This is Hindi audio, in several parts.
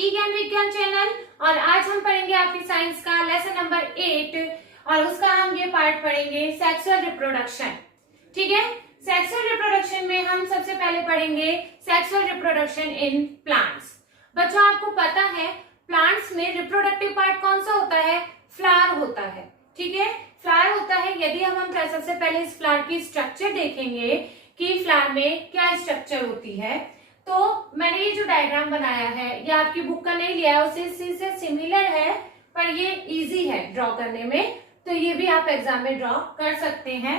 ई ज्ञान विज्ञान चैनल और आज हम पढ़ेंगे आपकी साइंस का लेसन नंबर 8 और उसका हम ये पार्ट पढ़ेंगे सेक्सुअल रिप्रोडक्शन। ठीक है, सेक्सुअल रिप्रोडक्शन में हम सबसे पहले पढ़ेंगे सेक्सुअल रिप्रोडक्शन इन प्लांट्स। बच्चों आपको पता है प्लांट्स में रिप्रोडक्टिव पार्ट कौन सा होता है? फ्लावर होता है। ठीक है, फ्लावर होता है। यदि हम सबसे पहले इस फ्लावर की स्ट्रक्चर देखेंगे कि फ्लावर में क्या स्ट्रक्चर होती है, तो मैंने ये जो डायग्राम बनाया है ये आपकी बुक का नहीं लिया है, उसी से सिमिलर है पर ये इजी है ड्रॉ करने में, तो ये भी आप एग्जाम में ड्रॉ कर सकते हैं।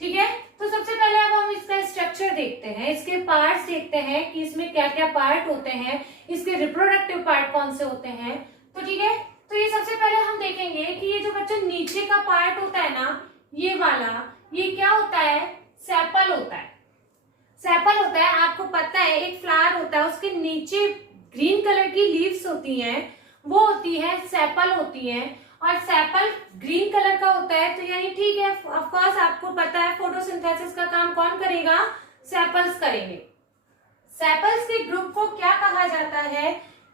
ठीक है, तो सबसे पहले अब हम इसका स्ट्रक्चर देखते हैं, इसके पार्ट्स देखते हैं कि इसमें क्या क्या पार्ट होते हैं, इसके रिप्रोडक्टिव पार्ट कौन से होते हैं। तो ठीक है, तो ये सबसे पहले हम देखेंगे कि ये जो बच्चों नीचे का पार्ट होता है ना, ये वाला, ये क्या होता है? सेपल होता है। सेपल होता है, आपको पता है एक फ्लावर होता है उसके नीचे ग्रीन कलर की लीव्स होती हैं, वो होती है सेपल होती है, और सेपल ग्रीन कलर का होता है। तो यानी ठीक है, ऑफ कोर्स आपको पता है फोटोसिंथेसिस का काम कौन करेगा? सेपल्स करेंगे। सेपल्स के ग्रुप को क्या कहा जाता है?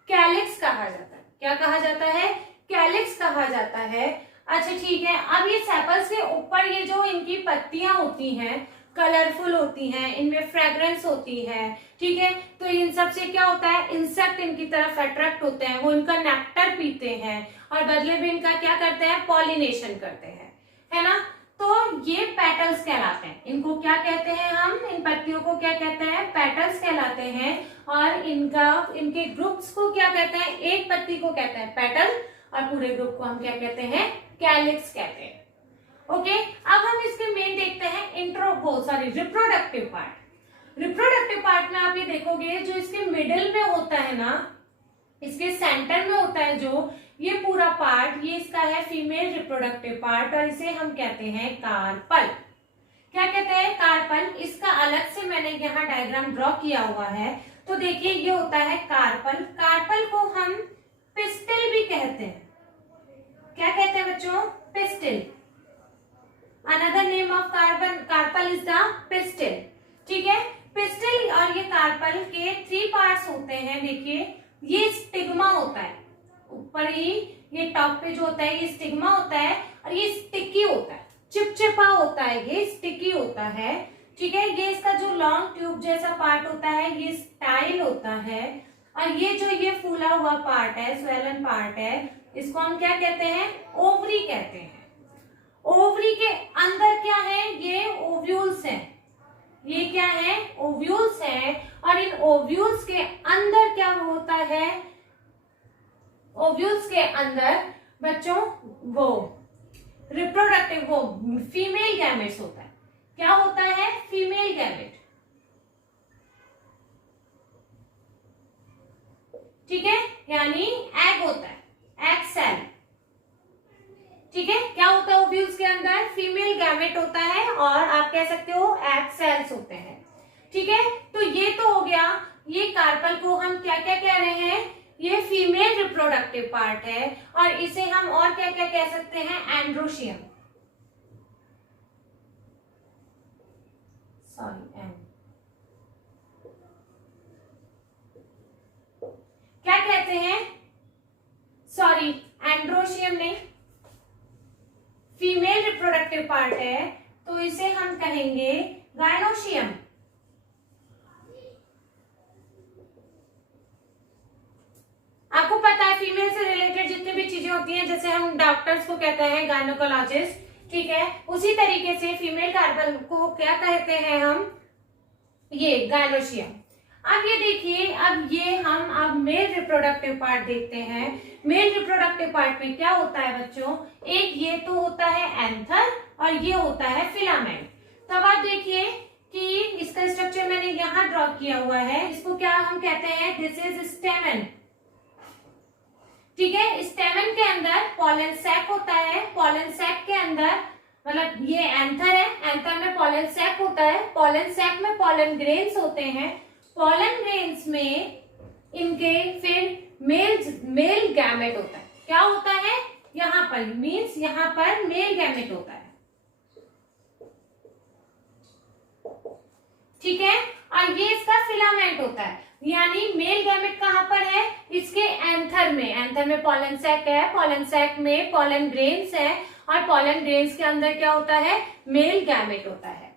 कैलिक्स कहा जाता है। क्या कहा जाता है? कैलिक्स कहा जाता है। अच्छा ठीक है, अब ये सेपल्स के ऊपर ये जो इनकी पत्तियां होती हैं कलरफुल होती हैं, इनमें फ्रेग्रेंस होती है। ठीक है, तो इन सब से क्या होता है? इंसेक्ट इनकी तरफ अट्रैक्ट होते हैं, वो इनका नेक्टर पीते हैं और बदले में इनका क्या करते हैं? पॉलिनेशन करते हैं, है ना। तो ये पेटल्स कहलाते हैं। इनको क्या कहते हैं हम? इन पत्तियों को क्या कहते हैं? पेटल्स कहलाते हैं। और इनके ग्रुप्स को क्या कहते हैं? एक पत्ती को कहते हैं पेटल और पूरे ग्रुप को हम क्या कहते हैं? कैलिक्स कहते हैं। ओके, अब हम इसके मेन देखते हैं रिप्रोडक्टिव पार्ट। रिप्रोडक्टिव पार्ट में आप ये देखोगे जो इसके मिडिल में होता है ना, इसके सेंटर में होता है जो ये पूरा पार्ट, ये इसका है फीमेल रिप्रोडक्टिव पार्ट और इसे हम कहते हैं कार्पल। क्या कहते हैं? कार्पल। इसका अलग से मैंने यहाँ डायग्राम ड्रॉ किया हुआ है, तो देखिए ये होता है कार्पल। कार्पल को हम पिस्टिल भी कहते हैं। क्या कहते हैं बच्चों? Pistil. Another name of carpel is the pistil. ठीक है, पिस्टिल और ये कार्पल के 3 पार्ट्स होते हैं। देखिए ये स्टिग्मा होता है, ऊपर ही ये टॉप पे जो होता है ये स्टिग्मा होता है, और ये स्टिकी होता है, चिपचिपा होता है, ये स्टिकी होता है। ठीक है, ये इसका जो लॉन्ग ट्यूब जैसा पार्ट होता है ये स्टाइल होता है, और ये जो ये फूला हुआ पार्ट है, स्वेलन पार्ट है, इसको हम क्या कहते हैं? ओवरी कहते हैं। ओवरी के अंदर क्या है? ये ओव्यूल्स हैं। ये क्या है? ओव्यूल्स हैं। और इन ओव्यूल्स के अंदर क्या होता है? ओव्यूल्स के अंदर बच्चों वो रिप्रोडक्टिव वो फीमेल गैमेट्स होता है। क्या होता है? Female gamete. ठीक है, यानी एग होता है, एग सेल। ठीक है, क्या होता है ओव्यूल्स के अंदर? फीमेल गैमेट होता है और आप कह सकते हो एग सेल्स होते हैं। ठीक है, तो ये तो हो गया। ये कार्पल को हम क्या क्या कह रहे हैं? ये फीमेल रिप्रोडक्टिव पार्ट है, और इसे हम और क्या क्या कह सकते हैं? एंड्रोशियम। क्या कहते हैं? एंड्रोशियम नहीं, फीमेल रिप्रोडक्टिव पार्ट है तो इसे हम कहेंगे गायनोशियम। आपको पता है फीमेल से रिलेटेड जितनी भी चीजें होती हैं, जैसे हम डॉक्टर्स को कहते हैं गायनोकोलॉजिस्ट, ठीक है, उसी तरीके से फीमेल कार्बन को क्या कहते हैं हम? ये गायनोशियम। अब ये देखिए, अब मेल रिप्रोडक्टिव पार्ट देखते हैं। मेल रिप्रोडक्टिव पार्ट में क्या होता है बच्चों? एक ये तो होता है एंथर और ये होता है फिलामेंट। तब आप देखिए कि इसका स्ट्रक्चर मैंने यहाँ ड्रॉ किया हुआ है, इसको क्या हम कहते हैं? This is स्टेमन। ठीक है, स्टेमन के अंदर पॉलन सैक होता है, पॉलन सैक के अंदर मतलब ये एंथर है, एंथर में पॉलन सैक होता है, पॉलन सैक में पॉलन ग्रेन्स होते हैं, पॉलन ग्रेन्स में इनके फिर मेल गैमेट होता है। क्या होता है? यहाँ पर मीन्स यहाँ पर मेल गैमेट होता है। ठीक है, और ये इसका फिलामेंट होता है। यानी मेल गैमेट कहाँ पर है, इसके एंथर में, एंथर में पॉलन सैक है, पॉलन सैक में पॉलन ग्रेन्स है, और पॉलन ग्रेन्स के अंदर क्या होता है, मेल गैमेट होता है।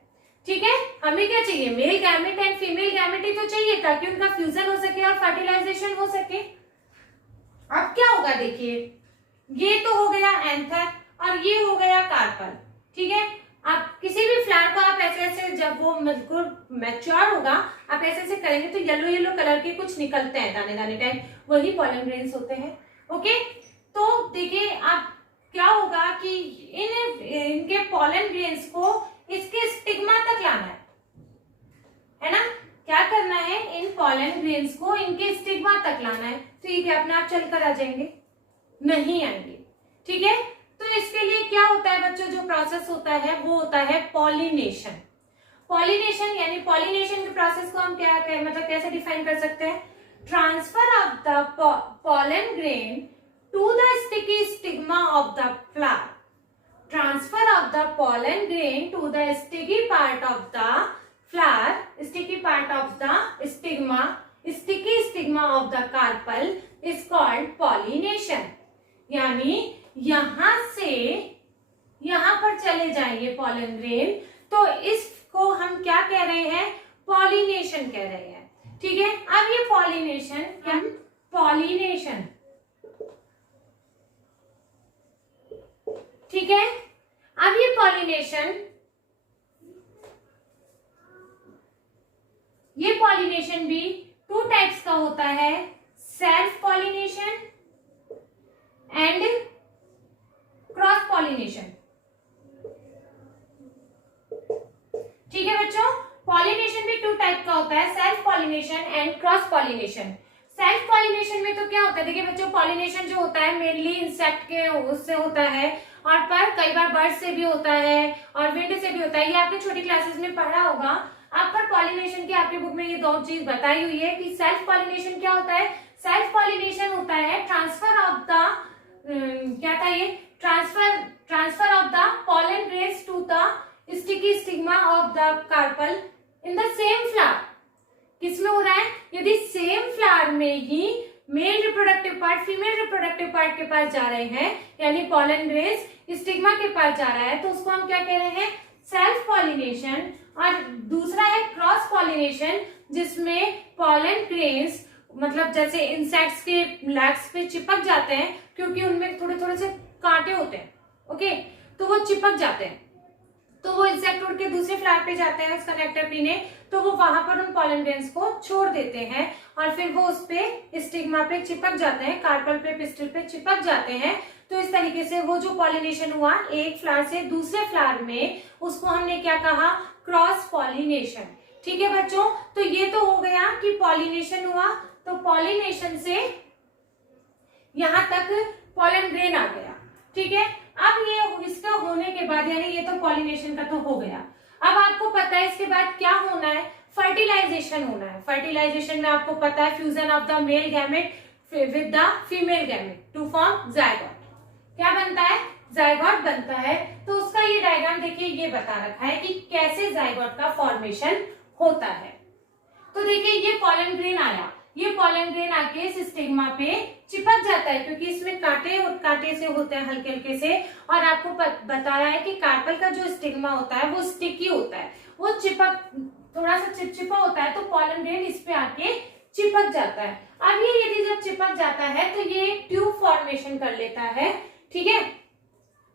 ठीक है, हमें क्या चाहिए, male gamete and female gamete ही तो चाहिए ताकि उनका फ्यूजन हो सके और फर्टिलाइजेशन हो सके। अब क्या होगा देखिए, ये तो हो गया एंथर और ये हो गया कार्पल। ठीक है, आप किसी भी फ्लावर को आप ऐसे ऐसे, जब वो बिल्कुल मैच्योर होगा, आप ऐसे ऐसे करेंगे तो येलो येलो कलर के कुछ निकलते हैं दाने दाने टाइप, वही पॉलन ग्रेन्स होते हैं। ओके, तो देखिए आप क्या होगा कि इनके पॉलन ग्रेन्स को इसके स्टिग्मा तक लाना है ना, क्या करना है, इन पॉलन ग्रेन्स को इनके स्टिग्मा तक लाना है। तो ये क्या अपने आप चलकर आ जाएंगे, नहीं आएंगे। ठीक है, तो इसके लिए क्या होता है बच्चों, जो प्रोसेस होता है वो होता है पॉलिनेशन। पॉलिनेशन यानी पॉलिनेशन के प्रोसेस को हम क्या मतलब कैसे डिफाइन कर सकते हैं, transfer of the pollen grain to the sticky stigma of the flower, transfer of the pollen grain to the sticky part of the flower, sticky part of the stigma, sticky stigma of the carpel is called pollination। यानी यहां से यहां पर चले जाएंगे pollen grain, तो इसको हम क्या कह रहे हैं, pollination कह रहे हैं। ठीक है, अब ये pollination क्या, pollination, ठीक है, अब ये पॉलिनेशन भी टू टाइप्स का होता है, self pollination and cross pollination. ठीक है बच्चों, पॉलिनेशन भी टू टाइप का होता है, self pollination and cross pollination. Self pollination में तो क्या होता है, देखिए बच्चों, पॉलिनेशन जो होता है मेनली इंसेक्ट के उससे होता है, और पर कई बार बर्ड से भी होता है और विंड से भी होता है। ये आपने छोटी क्लासेस में पढ़ा होगा। आप पर पॉलिनेशन की आपकी बुक में ये दो चीज बताई हुई है कि सेल्फ पॉलिनेशन क्या होता है। सेल्फ पॉलिनेशन होता है ट्रांसफर ऑफ द क्या था ये, transfer of the pollen grains to the sticky stigma of the carpel in the same flower. किसमें हो रहा है, यदि सेम फ्लावर में ही male reproductive part female reproductive part के पास जा रहे हैं, यानी पॉलन ग्रेन्स स्टिग्मा के पास जा रहा है, तो उसको हम क्या कह रहे हैं, सेल्फ पॉलिनेशन। और दूसरा है क्रॉस पॉलिनेशन, जिसमें पॉलन ग्रेन्स मतलब जैसे इंसेक्ट्स के लैग्स पे चिपक जाते हैं, क्योंकि उनमें थोड़े थोड़े से कांटे होते हैं, ओके, तो वो चिपक जाते हैं, तो वो इंसेक्ट उड़ के दूसरे फ्लावर पे जाते हैं उसका नेक्टर पीने, तो वो वहां पर उन पॉलन ग्रेन्स को छोड़ देते हैं और फिर वो उस पे स्टिग्मा पे चिपक जाते हैं, कार्पल पे पिस्टिल पे चिपक जाते हैं। तो इस तरीके से वो जो पॉलिनेशन हुआ एक फ्लावर से दूसरे फ्लावर में, उसको हमने क्या कहा, क्रॉस पॉलिनेशन। ठीक है बच्चों, तो ये तो हो गया कि पॉलिनेशन हुआ, तो पॉलिनेशन से यहां तक पॉलन ग्रेन आ गया। ठीक है, अब ये इसका होने के बाद, यानी ये तो पॉलिनेशन का तो हो गया, अब आपको पता है इसके बाद क्या होना है, फर्टिलाइजेशन होना है। फर्टिलाइजेशन में आपको पता है fusion of the male gamete with the female gamete to form zygote. क्या बनता है, जायगोट बनता है। तो उसका ये डायग्राम देखिए, ये बता रखा है कि कैसे जायगोट का फॉर्मेशन होता है। तो देखिए ये पॉलन ग्रेन आया, ये पॉलन ग्रेन आके इस स्टिग्मा पे चिपक जाता है, क्योंकि इसमें कांटे से होते हैं हल्के हल्के से, और आपको बताया है कि कार्पल का जो स्टिग्मा होता है वो स्टिकी होता है, वो चिपक थोड़ा सा चिपचिपा होता है, तो पॉलन ग्रेन इस पे आके चिपक जाता है। अब ये यदि जब चिपक जाता है तो ये एक ट्यूब फॉर्मेशन कर लेता है। ठीक है,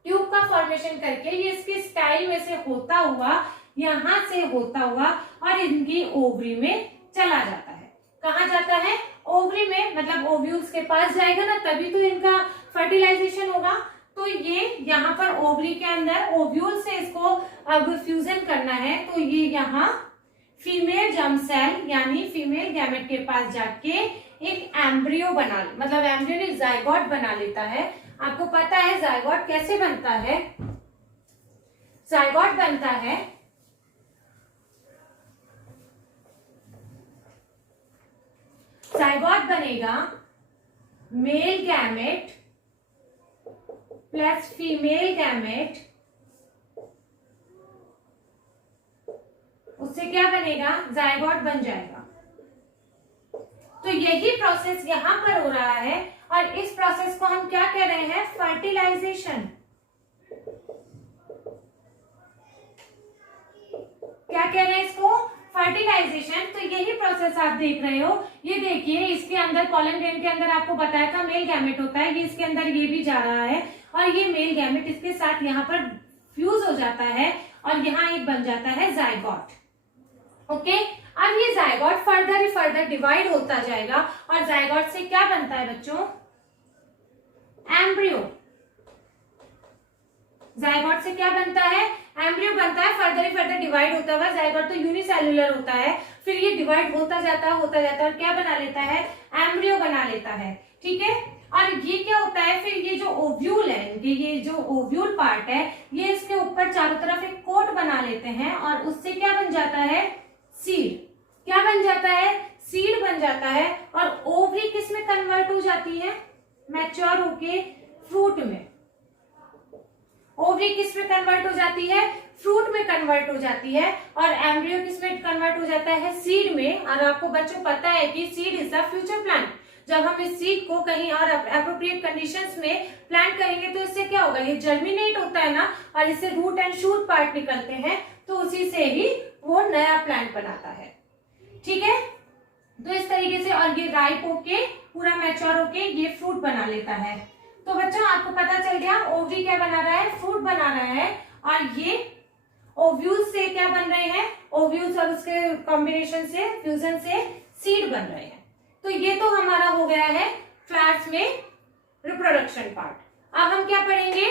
ट्यूब का फॉर्मेशन करके ये इसके स्टाइल में से होता हुआ, यहां से होता हुआ और इनकी ओवरी में चला जाता है। कहा जाता है, ओवरी में, मतलब ओव्यूल्स के पास जाएगा ना, तभी तो इनका फर्टिलाइजेशन होगा। तो ये यहाँ पर ओवरी के अंदर ओव्यूल से इसको अब फ्यूजन करना है, तो ये यहाँ फीमेल जर्म सेल यानी फीमेल गैमेट के पास जाके एक एम्ब्रियो बना, मतलब एम्ब्रियो ने जायगोट बना लेता है। आपको पता है जायगोट कैसे बनता है, जायगोट बनता है जायगोट बनेगा male gamete plus female gamete, उससे क्या बनेगा, जायगोट बन जाएगा। यही प्रोसेस यहाँ पर हो रहा है और इस प्रोसेस को हम क्या कह रहे हैं, फर्टिलाइजेशन। क्या कह रहे हैं इसको, फर्टिलाइजेशन। तो यही प्रोसेस आप देख रहे हो, ये देखिए इसके अंदर पॉलन ग्रेन के अंदर आपको बताया था मेल गैमेट होता है, ये इसके अंदर ये भी जा रहा है और ये मेल गैमेट इसके साथ यहाँ पर फ्यूज हो जाता है और यहाँ एक बन जाता है जाइगोट। ओके, अब ये जाइगोट फर्दर डिवाइड होता जाएगा और जाइगोट से क्या बनता है बच्चों, एम्ब्रियो। जाइगोट से क्या बनता है, एम्ब्रियो बनता है। फर्दर डिवाइड होता हुआ, जाइगोट तो यूनिसेल्युलर होता है, फिर ये डिवाइड होता जाता है और क्या बना लेता है, एम्ब्रियो बना लेता है। ठीक है, और ये क्या होता है, फिर ये जो ओव्यूल है, ये जो ओव्यूल पार्ट है, ये इसके ऊपर चारों तरफ एक कोट बना लेते हैं और उससे क्या बन जाता है, सीड। क्या बन जाता है, सीड बन जाता है। और ओवरी किस में कन्वर्ट हो जाती है, मैच्योर होके फ्रूट में। ओवरी किस में कन्वर्ट हो जाती है, फ्रूट में कन्वर्ट हो जाती है। और एम्ब्रियो किस में कन्वर्ट हो जाता है, सीड में। और आपको बच्चों पता है कि seed is the future plant. जब हम इस सीड को कहीं और अप्रोप्रिएट कंडीशंस में प्लांट करेंगे तो इससे क्या होगा, ये जर्मिनेट होता है ना, और इससे रूट एंड शूट पार्ट निकलते हैं, तो उसी से ही वो नया प्लांट बनाता है। ठीक है, तो इस तरीके से, और ये राइप होके पूरा मैच्योर होके ये फ्रूट बना लेता है। तो बच्चों आपको पता चल गया, ओवरी क्या बना रहा है, फ्रूट बना रहा है, और ये ओव्यूल्स से क्या बन रहे हैं, ओव्यूल्स और उसके कॉम्बिनेशन से, फ्यूजन से सीड बन रहे हैं। तो ये तो हमारा हो गया है फ्लावर्स में रिप्रोडक्शन पार्ट। अब हम क्या पढ़ेंगे,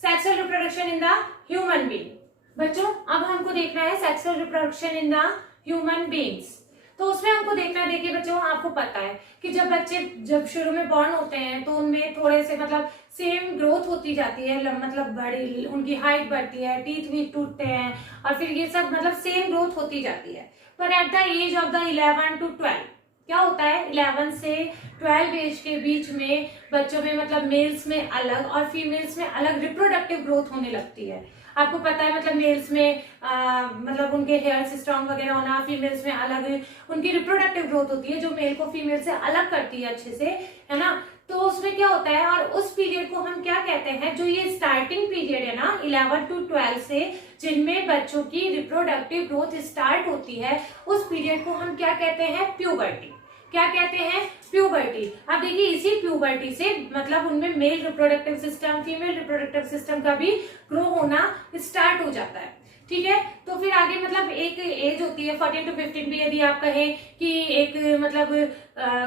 sexual reproduction in the human being. बच्चों अब हमको देखना है sexual reproduction in the human beings. तो उसमें हमको देखना है, देखिए बच्चों आपको पता है कि जब बच्चे जब शुरू में बॉर्न होते हैं तो उनमें थोड़े से मतलब सेम ग्रोथ होती जाती है, मतलब बड़ी उनकी हाइट बढ़ती है, टीथ भी टूटते हैं और फिर ये सब मतलब सेम ग्रोथ होती जाती है। पर at the age of the 11 to 12 क्या होता है, 11 से 12 एज के बीच में बच्चों में मतलब मेल्स में अलग और फीमेल्स में अलग रिप्रोडक्टिव ग्रोथ होने लगती है। आपको पता है मतलब मेल्स में मतलब उनके हेयर्स स्ट्रॉन्ग वगैरह होना, फीमेल्स में अलग उनकी रिप्रोडक्टिव ग्रोथ होती है जो मेल को फीमेल से अलग करती है अच्छे से, है ना। तो उसमें क्या होता है, और उस पीरियड को हम क्या कहते हैं, जो ये स्टार्टिंग पीरियड है ना 11 to 12 से, जिनमें बच्चों की रिप्रोडक्टिव ग्रोथ स्टार्ट होती है, उस पीरियड को हम क्या कहते हैं, प्यूबर्टी। क्या कहते हैं, प्यूबर्टी। अब देखिए इसी प्यूबर्टी से मतलब उनमें male reproductive system, female reproductive system का भी ग्रो होना स्टार्ट हो जाता है। ठीक है, तो फिर आगे मतलब एक एज होती है 14 to 15 भी, यदि आप कहें कि एक मतलब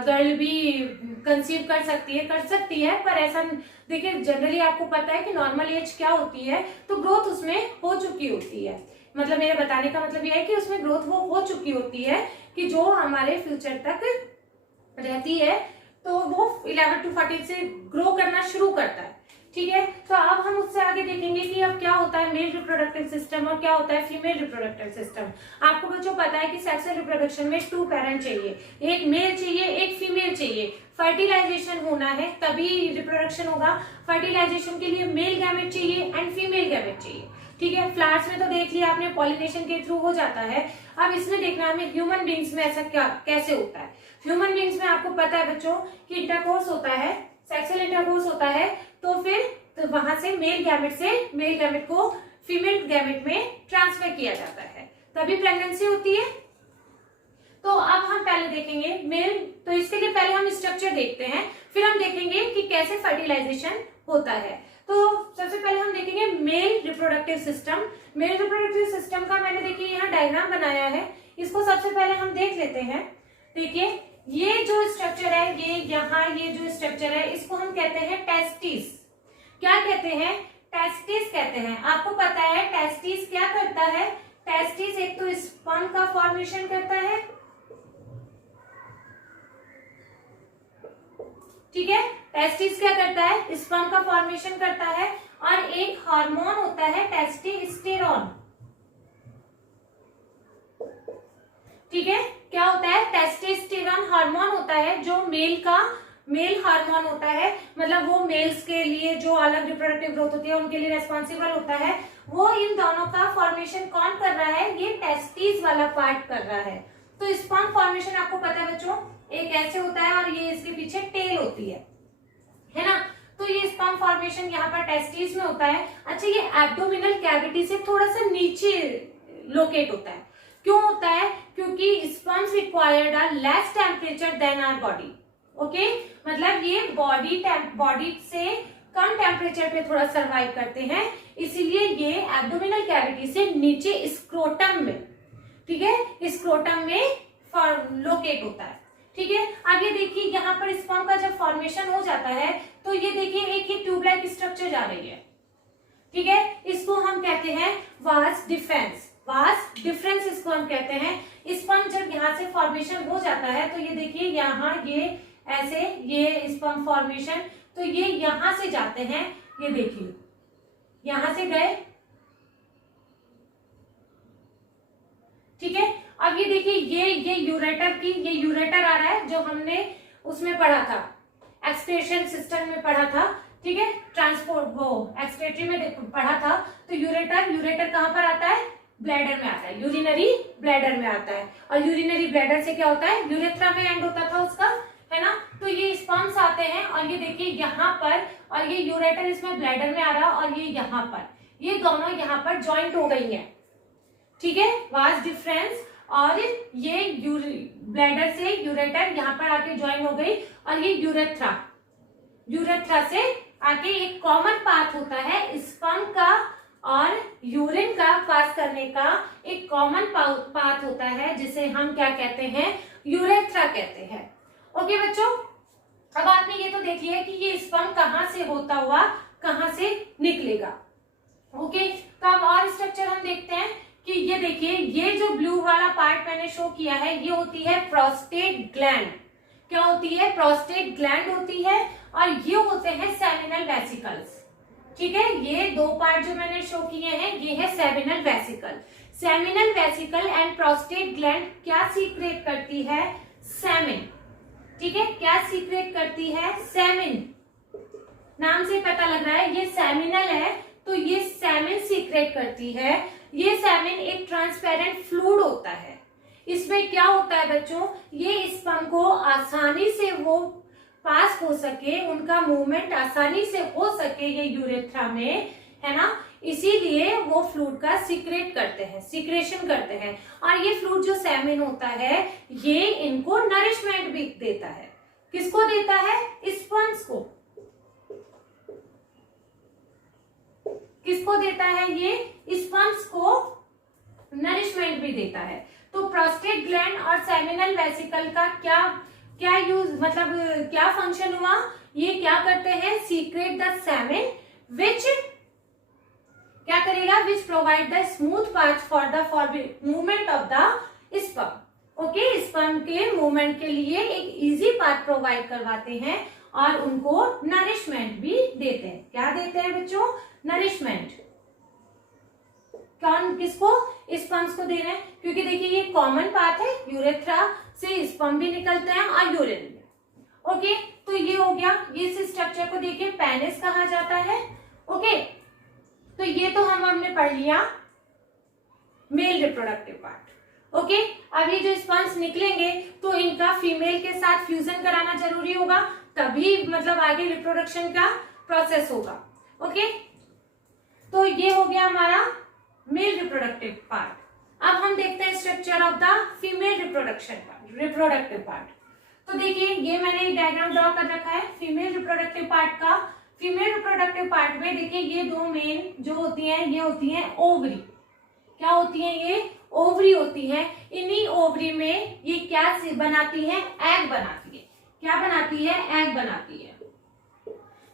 गर्ल भी कंसीव कर सकती है, पर ऐसा देखिए जनरली आपको पता है कि नॉर्मल एज क्या होती है, तो ग्रोथ उसमें हो चुकी होती है। मतलब मेरे बताने का मतलब यह है कि उसमें ग्रोथ वो हो चुकी होती है कि जो हमारे फ्यूचर तक रहती है, तो वो 11 to 14 से ग्रो करना शुरू करता है। ठीक है, तो अब हम उससे आगे देखेंगे कि अब क्या होता है मेल रिप्रोडक्टिव सिस्टम और क्या होता है फीमेल रिप्रोडक्टिव सिस्टम। आपको बच्चों पता है कि सेक्सुअल रिप्रोडक्शन में 2 पेरेंट चाहिए, एक मेल चाहिए, एक फीमेल चाहिए। फर्टिलाइजेशन होना है तभी रिप्रोडक्शन होगा। फर्टिलाइजेशन के लिए मेल गैमेट चाहिए एंड फीमेल गैमेट चाहिए। ठीक है, फ्लावर्स में तो देख लिया आपने, पॉलिनेशन के थ्रू हो जाता है। अब इसमें देखना हमें ह्यूमन बीइंग्स में ऐसा क्या कैसे होता है। ह्यूमन बीइंग्स में आपको पता है बच्चों कि इंटरकोर्स होता है, सेक्सुअल इंटरकोर्स होता है, तो फिर तो वहां से मेल गैमेट को फीमेल गैमेट में ट्रांसफर किया जाता है, तभी प्रेगनेंसी होती है। तो अब हम पहले देखेंगे मेल, तो इसके लिए पहले हम स्ट्रक्चर देखते हैं, फिर हम देखेंगे कि कैसे फर्टिलाइजेशन होता है। तो सबसे पहले हम देखेंगे male reproductive system. Male reproductive system का मैंने देखिए यहाँ डायग्राम बनाया है, इसको सबसे पहले हम देख लेते हैं। देखिए ये जो स्ट्रक्चर है, ये जो स्ट्रक्चर है, इसको हम कहते हैं टेस्टिस। क्या कहते हैं, टेस्टिस कहते हैं। आपको पता है टेस्टिस क्या करता है, टेस्टिस एक तो स्पर्म का फॉर्मेशन करता है, ठीक है, टेस्टिस क्या करता है, स्पर्म का फॉर्मेशन करता है, और एक हार्मोन होता है टेस्टोस्टेरोन। ठीक है, क्या होता है, टेस्टोस्टेरोन हार्मोन होता है जो मेल हार्मोन होता है, मतलब वो मेल्स के लिए जो अलग रिप्रोडक्टिव ग्रोथ होती है उनके लिए रेस्पॉन्सिबल होता है। वो इन दोनों का फॉर्मेशन कौन कर रहा है, ये टेस्टिस वाला पार्ट कर रहा है। तो स्पर्म फॉर्मेशन आपको पता है बच्चों, एक कैसे होता है, और ये इसके पीछे टेल होती है ना। तो ये स्पर्म फॉर्मेशन यहाँ पर टेस्टिस में होता है। अच्छा, ये एब्डोमिनल कैविटी से थोड़ा सा नीचे लोकेट होता है। क्यों होता है? क्योंकि sperms required are less temperature than our body. Okay, मतलब ये बॉडी से कम टेम्परेचर पे थोड़ा सरवाइव करते हैं, इसीलिए ये एब्डोमिनल कैविटी से नीचे स्क्रोटम में, ठीक है, स्क्रोटम में लोकेट होता है। ठीक है, आगे देखिए यहाँ पर स्पर्म का जब फॉर्मेशन हो जाता है तो ये देखिए एक ही ट्यूब लाइक स्ट्रक्चर जा रही है। ठीक है, इसको हम कहते हैं वास डिफरेंस। वास डिफरेंस इसको हम कहते हैं। स्पर्म जब यहाँ से फॉर्मेशन हो जाता है तो ये देखिए यहाँ ये ऐसे ये स्पर्म फॉर्मेशन, तो ये यहां से जाते हैं, ये देखिए यहां से गए। ठीक है, अब ये देखिए ये यूरेटर आ रहा है जो हमने उसमें पढ़ा था, एक्सक्रीशन सिस्टम में पढ़ा था। ठीक है, ट्रांसपोर्ट वो एक्सक्रीटरी में पढ़ा था। तो यूरेटर कहां पर आता है? ब्लैडर में आता है, यूरिनरी ब्लैडर में आता है। और यूरिनरी ब्लैडर से क्या होता है? यूरेथ्रा में एंड होता था उसका, है ना। तो ये स्पर्म्स आते हैं और ये देखिए यहाँ पर, और ये यूरेटर इसमें ब्लैडर में आ रहा, और ये यहाँ पर, ये दोनों यहाँ पर ज्वाइंट हो गई हैं। ठीक है, वास डिफरेंस, और ये ब्लैडर से यूरेटर यहाँ पर आके ज्वाइन हो गई, और ये यूरेथ्रा से आके एक कॉमन पाथ होता है स्पर्म का और यूरिन का पास करने का, एक कॉमन पाथ होता है जिसे हम क्या कहते हैं? यूरेथ्रा कहते हैं। ओके बच्चों, अब आपने ये तो देख लिया कि ये स्पर्म कहां से होता हुआ कहां से निकलेगा। ओके, तो अब और स्ट्रक्चर हम देखते हैं कि ये देखिए ये जो ब्लू वाला पार्ट मैंने शो किया है ये होती है प्रोस्टेट ग्लैंड। क्या होती है? प्रोस्टेट ग्लैंड होती है, और ये होते हैं सेमिनल वेसिकल्स। ठीक है, ये दो पार्ट जो मैंने शो किए हैं ये है seminal vesicle. Seminal vesicle and prostate gland क्या सीक्रेट करती है? सेमिन। ठीक है, क्या सीक्रेट करती है? सेमिन। नाम से पता लग रहा है ये सेमिनल है, तो ये सेमिन सीक्रेट करती है। ये सेमिन एक ट्रांसपेरेंट फ्लूइड होता है। इसमें क्या होता है बच्चों? ये स्पर्म को आसानी से वो पास हो सके, उनका मूवमेंट आसानी से हो सके ये यूरेथ्रा में, है ना, इसीलिए वो फ्लूइड का सीक्रेशन करते हैं। और ये फ्लूइड जो सेमिन होता है ये इनको नरिशमेंट भी देता है। किसको देता है? स्पर्म्स को। किसको देता है? ये स्पर्म्स को नरिशमेंट भी देता है। तो प्रोस्टेट ग्लैंड और सेमिनल वेसिकल का क्या यूज, मतलब क्या फंक्शन हुआ? ये क्या करते हैं? सीक्रेट द सेमिन विच क्या करेगा? Which provide the smooth path for the movement of the sperm. Okay, sperm के मूवमेंट के लिए एक इजी पाथ प्रोवाइड करवाते हैं और उनको नरिशमेंट भी देते हैं। क्या देते हैं बच्चों? नरिशमेंट। कौन, किसको? स्पर्म्स को दे रहे हैं, क्योंकि देखिए ये कॉमन पाथ है, यूरेथ्रा से स्पर्म भी निकलते हैं और यूरिन भी। ओके, तो ये हो गया। इस स्ट्रक्चर को देखिए पेनिस कहा जाता है। ओके, तो ये तो हमने पढ़ लिया मेल रिप्रोडक्टिव पार्ट। ओके, अब ये जो स्पर्म्स निकलेंगे तो इनका फीमेल के साथ फ्यूजन कराना जरूरी होगा, तभी मतलब आगे रिप्रोडक्शन का प्रोसेस होगा। ओके, तो ये हो गया हमारा मेल रिप्रोडक्टिव पार्ट। अब हम देखते हैं structure of the female reproductive part. तो देखिए ये मैंने एक डायग्राम ड्रॉ कर रखा है फीमेल रिप्रोडक्टिव पार्ट का। फीमेल रिप्रोडक्टिव पार्ट में देखिए ये दो मेन जो होती हैं ये होती हैं ओवरी। क्या होती हैं? ये ओवरी होती हैं। इन्हीं ओवरी में ये क्या बनाती हैं? एग बनाती है। क्या बनाती है? एग बनाती है।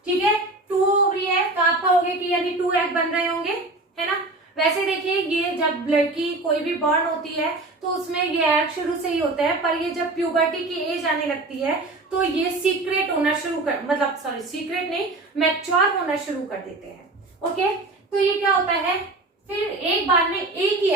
ठीक है, 2 ओवरी है तो आप कहोगे कि यानी 2 एग बन रहे होंगे, है ना। वैसे देखिए ये जब लड़की कोई भी बॉर्न होती है तो उसमें ये एग शुरू से ही होता है, पर ये जब प्यूबर्टी की एज आने लगती है तो ये सीक्रेट होना शुरू कर, मतलब सॉरी सीक्रेट नहीं, मैच्योर होना शुरू कर देते हैं। ओके, तो ये क्या होता है? फिर एक बार में एक ही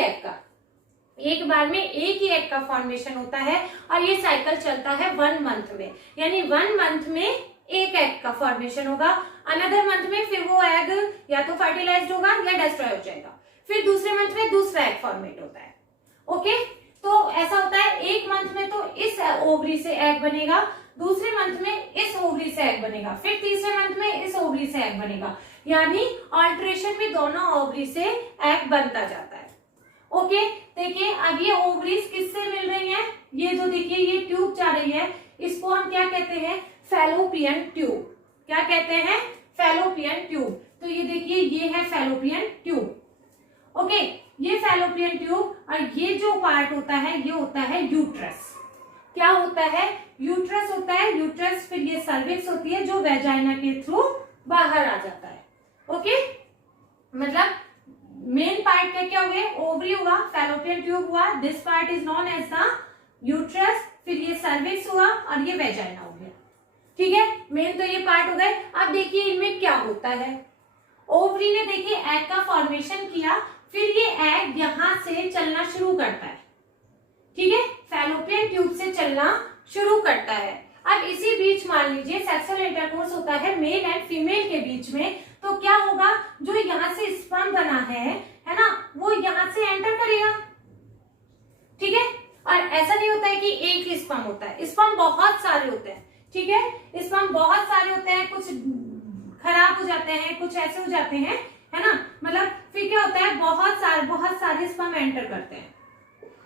एग का फॉर्मेशन होता है और ये साइकिल चलता है 1 मंथ में, यानी 1 मंथ में एक एग का फॉर्मेशन होगा। अनदर मंथ में फिर वो एग या तो फर्टिलाइज्ड होगा या डिस्ट्रॉय हो जाएगा। फिर दूसरे मंथ में दूसरा एग फॉर्मेट होता है। ओके, तो ऐसा होता है एक मंथ में तो इस ओवरी से एग बनेगा, दूसरे मंथ में इस ओवरी से एग बनेगा, फिर तीसरे मंथ में इस ओवरी से एग बनेगा, यानी ऑल्ट्रेशन में दोनों ओवरी से एग बनता जाता है। ओके, देखिए अब ये ओवरीज किससे मिल रही हैं, ये जो देखिए ये ट्यूब जा रही है, इसको हम क्या कहते हैं, फैलोपियन ट्यूब। क्या कहते हैं, फैलोपियन ट्यूब। तो ये देखिए ये है फैलोपियन ट्यूब। ओके, ये फैलोपियन ट्यूब, और ये जो पार्ट होता है ये होता है यूट्रस। क्या होता है, यूट्रस होता है, यूट्रस, फिर ये सर्विक्स होती है जो वेजाइना के थ्रू बाहर आ जाता है। ओके, मतलब मेन पार्ट क्या हो गया, ओवरी हुआ, फैलोपियन ट्यूब हुआ, this part is known as the uterus, फिर ये सर्विक्स हुआ और ये वेजाइना हो गया। ठीक है, मेन तो ये पार्ट हो गए। अब देखिए इनमें क्या होता है, ओवरी ने देखिए एग का फॉर्मेशन किया, फिर ये एग यहां से चलना शुरू करता है। ठीक है, फैलोपियन ट्यूब से चलना शुरू करता है। अब इसी बीच मान लीजिए सेक्सुअल इंटरकोर्स होता है मेल एंड फीमेल के बीच में, तो क्या होगा, जो यहाँ से स्पर्म बना है ना, वो यहाँ से एंटर करेगा। ठीक है, और ऐसा नहीं होता है कि एक ही स्पर्म होता है, स्पर्म बहुत सारे होते हैं। ठीक है, स्पर्म बहुत सारे होते हैं, कुछ खराब हो जाते हैं, कुछ ऐसे हो जाते हैं, है ना, मतलब फिर क्या होता है, बहुत सारे स्पर्म एंटर करते हैं,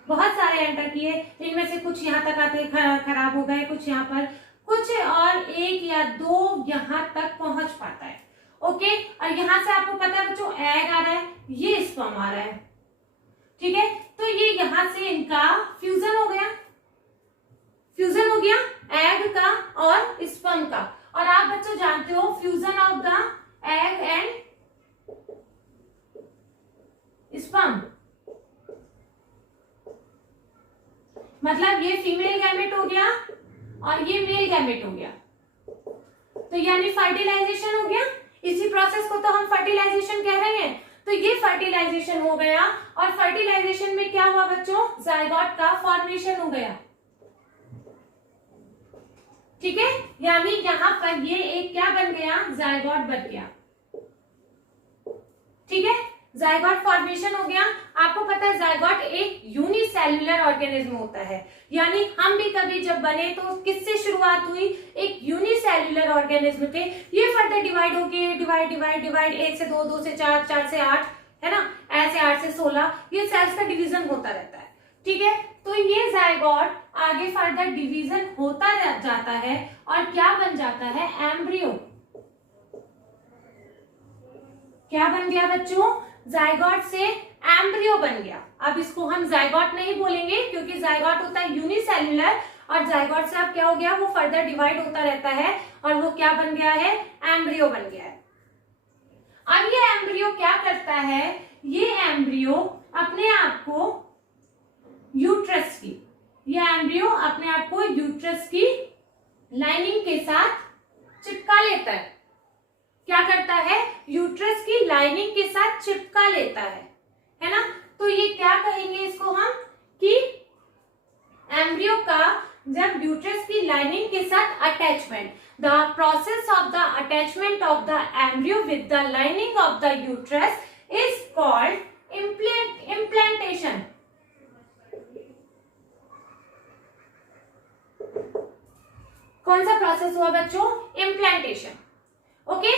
बहुत सारे एंटर किए, इनमें से कुछ यहाँ तक आते खराब हो गए, कुछ यहाँ पर, कुछ और एक या दो यहाँ तक पहुंच पाता है। ओके, और यहाँ से आपको पता है बच्चों एग आ रहा है, ये स्पर्म आ रहा है। ठीक है, तो ये यहाँ से इनका फ्यूजन हो गया, फ्यूजन हो गया एग का और स्पर्म का। और आप बच्चों जानते हो fusion of the egg and sperm, मतलब ये फीमेल गैमेट हो गया और ये मेल गैमेट हो गया, तो यानी फर्टिलाइजेशन हो गया। इसी प्रोसेस को तो हम फर्टिलाइजेशन कह रहे हैं। तो ये फर्टिलाइजेशन हो गया, और फर्टिलाइजेशन में क्या हुआ बच्चों, जायगोट का फॉर्मेशन हो गया। ठीक है, यानी यहां पर ये एक क्या बन गया, जायगोट बन गया। ठीक है, जायगोट फॉर्मेशन हो गया। आपको पता है जायगोट एक यूनिसेल्युलर ऑर्गेनिज्म होता है, यानी हम भी कभी जब बने तो किससे शुरुआत हुई, एक यूनिसेल्युलर ऑर्गेनिज्म थे। ये फर्दर डिवाइड होके डिवाइड 1 से 2, 2 से 4, 4 से 8, है ना, ऐसे 8 से 16, ये सेल्स का डिवीजन होता रहता है। ठीक है, तो ये जायगोट आगे फर्दर डिवीजन होता जाता है और क्या बन जाता है, एम्ब्रियो। क्या बन गया बच्चों, जायगोट से एम्ब्रियो बन गया। अब इसको हम जायगोट नहीं बोलेंगे क्योंकि जायगोट होता है यूनिसेल्युलर, और जायगोट से अब क्या हो गया, वो फर्दर डिवाइड होता रहता है और वो क्या बन गया है, एम्ब्रियो बन गया है। अब ये एम्ब्रियो क्या करता है, ये एम्ब्रियो अपने आप को यूट्रस की, ये एम्ब्रियो अपने आप को यूट्रस की लाइनिंग के साथ चिपका लेता है। क्या करता है, यूट्रस की लाइनिंग के साथ चिपका लेता है ना। तो ये क्या कहेंगे इसको हम, कि एम्ब्रियो का जब यूट्रस की लाइनिंग के साथ attachment, the process of the attachment of the embryo with the lining of the uterus is called implantation. कौन सा प्रोसेस हुआ बच्चों, इम्प्लांटेशन। ओके,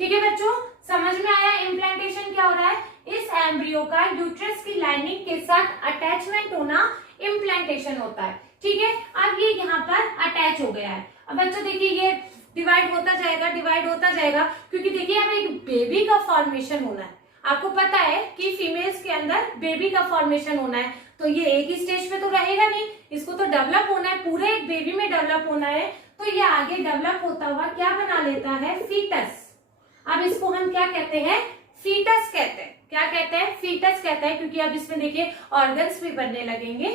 ठीक है बच्चों, समझ में आया इम्प्लांटेशन क्या हो रहा है, इस एम्ब्रियो का यूट्रस की लाइनिंग के साथ अटैचमेंट होना इम्प्लांटेशन होता है। ठीक है, अब ये यहाँ पर अटैच हो गया है। अब बच्चों देखिए ये डिवाइड होता जाएगा, क्योंकि देखिए अब एक बेबी का फॉर्मेशन होना है। आपको पता है कि फीमेल्स के अंदर बेबी का फॉर्मेशन होना है, तो ये एक ही स्टेज पे तो रहेगा नहीं, इसको तो डेवलप होना है, पूरे एक बेबी में डेवलप होना है। तो ये आगे डेवलप होता हुआ क्या बना लेता है, फीटस। अब इसको हम क्या कहते हैं, फीटस कहते हैं। क्या कहते हैं, फीटस कहते हैं, क्योंकि अब इसमें देखिए ऑर्गन्स भी बनने लगेंगे,